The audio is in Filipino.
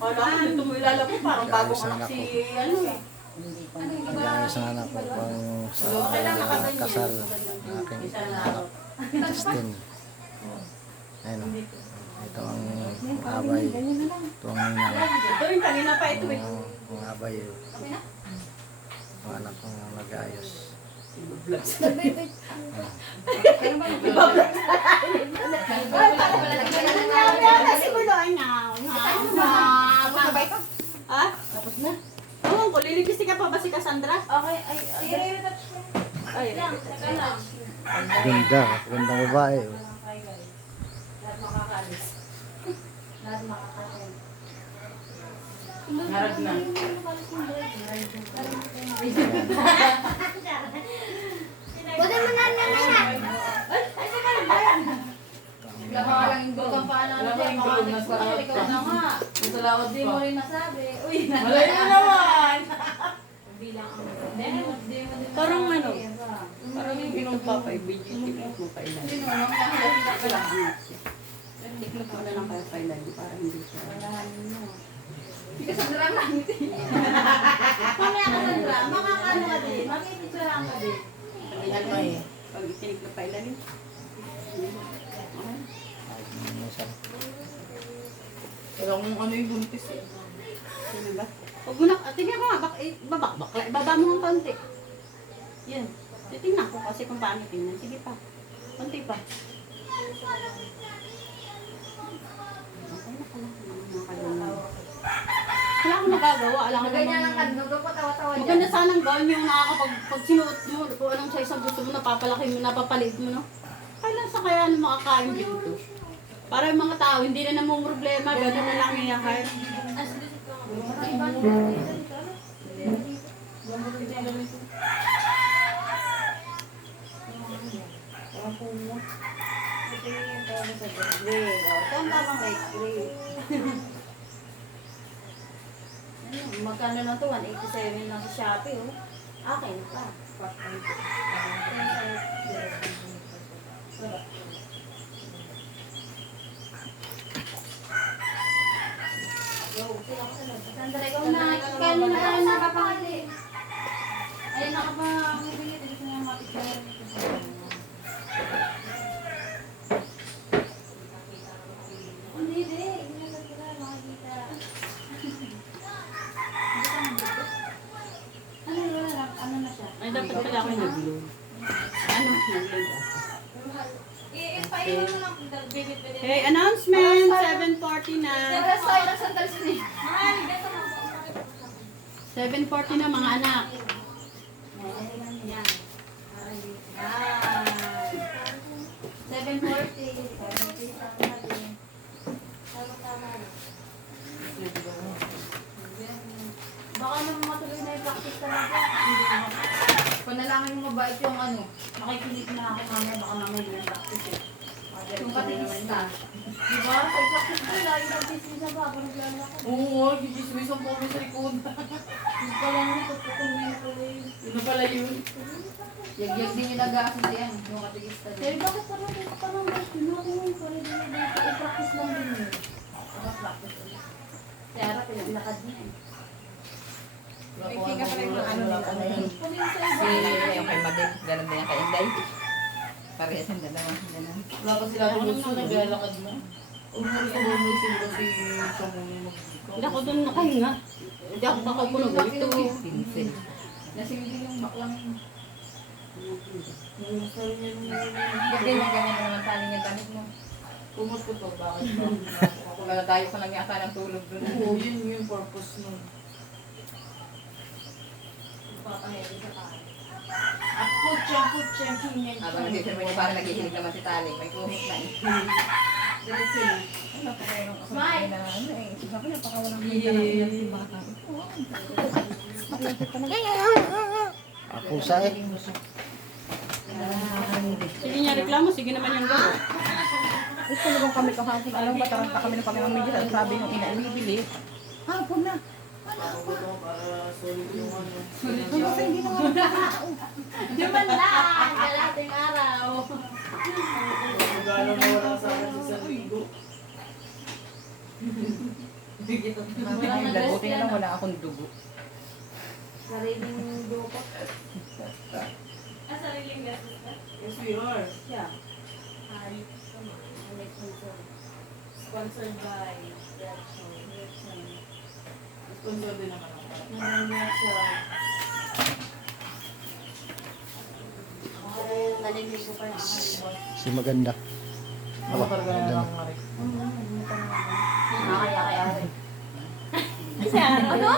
Wala ko dito mo ilala ko, parang bagong anak si, ano eh. Nag-ayos ang anak ko pang sa kasal ng aking anak, Justin. Ayun o. Ito ang abay. Ito ang ninang. Ito rin, kanina pa ito eh. Ang abay. Ang anak ko nag-ayos. Ha? Tapos na? Oo, ko lilipistik ka pa ba si Cassandra? Okay, ay, Ay, Ganda. Gandang babae. Oh. lahat makakaalis. Lahat makakaalis. harap na. Buti mo na siya. Lang yung paalala ko. Ikaw na nga. Hindi mo rin nasabi. Uy, Malay mo naman! bilang ang Parang ano? Parang yung pinagpapa-ibigit. Tikot mo pa ilan. Tikot mo na lang kayo pa ilan. Para hindi siya. Hindi ka sa drama. Mamaya ka sa drama. Makakano ka din. Makikitsurahan ka din. Ano eh? Pag itinig na pa ilan. Kaya kung ano yung buntis eh. Sino ba? Huwag mo na, tingnan ko nga, babakbakla, ibaba mo ng konti. Yan. Titingnan ko kasi kung paano tingnan. Sige pa. Konti pa. Wala akong nagagawa. Alam ko Ganyan lang naman. ka. Nagpatawa-tawa dyan. Maganda sanang gawin yung nakakapag pag sinuot mo, kung anong size ang gusto mo, napapalaki mo, napapaliit mo, no? Kailan sa kaya na makakain dito? Para yung mga tao, hindi na namang problema, gano'n na lang iyakan. Magkano lang to? 187 lang sa Shopee, oh. Akin pa. Sandra, ikaw na. Kaya na tayo nakapakali. Ayun, nakapakali. Dito na yung mapicture. Hindi, hindi. Hindi na sila makikita. Ano yun? Ano na siya? Ay, dapat pala ako yung nag-glue. Ano? Nag-glue. I-expire mo lang. Bibit-bibit. Hey, announcement! 7:40 na. Nag-restore ng sandal sini. 7:40 na mga anak. Yan. 7:40. Baka naman matuloy na yung practice talaga. Panalangin mo mabait yung ano. Makikinig na ako mamaya. Baka mamaya yung practice eh. Yung katigista. Diba? Sa practice ko, lagi nag-business na ba? Parang naglalako. Oo, gigis-wisang po may sa likod. Yung pala nga, tututong yung tuloy. Yun na pala yun. Yag-yag din yung nag-aasin yan. Yung katigista din. Pero bakit parang dito pa lang guys? Pinuha mo yung pala din dito. I-practice lang din yun. Practice ulit. Kaya harap yung lakad niya eh. May tika pa rin ano yun. Kung yung sa Si iba. yung kay Mabel, ganun din yung kay Inday. Parehas yung dalawa. Ganun. Wala pa sila gusto, naglalakad mo. Umuwi sila si Chamong Hindi ako doon nakahinga. Hindi ako nakapuno dito. Pinsel. Lasing din yung baklang. Yung sabi niya nung Ganda yung ganyan na naman tali niya damit mo. pumot ko to, bakit ba? Ako nagadayo ko lang yata ng tulog doon. Oo, yun yung purpose nun. Papaheri sa tayo. Putya, hinyan. Habang nag-isip mo niya parang naghihilig naman si Tali. May kumit na eh. Diretso na. Ano pa kayo ng Smile! na ano eh. Sabi niya, pakawalang kita na iyan si bata. Ako sa eh. Sige niya reklamo, sige naman yung gawin. Gusto naman kami kahapon. Alam ba, taranta kami ng pamimigil. Sabi nung ina, ibibili. Hapon na. Para solid yung ano. Kasi hindi naman Di man lang! Kalating araw. Magkano na wala sa akin sa 1,000. Ay, labuti na lang, wala akong dugo. Sariling duko. Yes, we are. Yeah. Sponsored by Rexon. Sponsor din naman ako. Nalilig ko pa yung aking boss. Si maganda. Aba, Talaga ganda. lang, Mari. Kaya. Ano?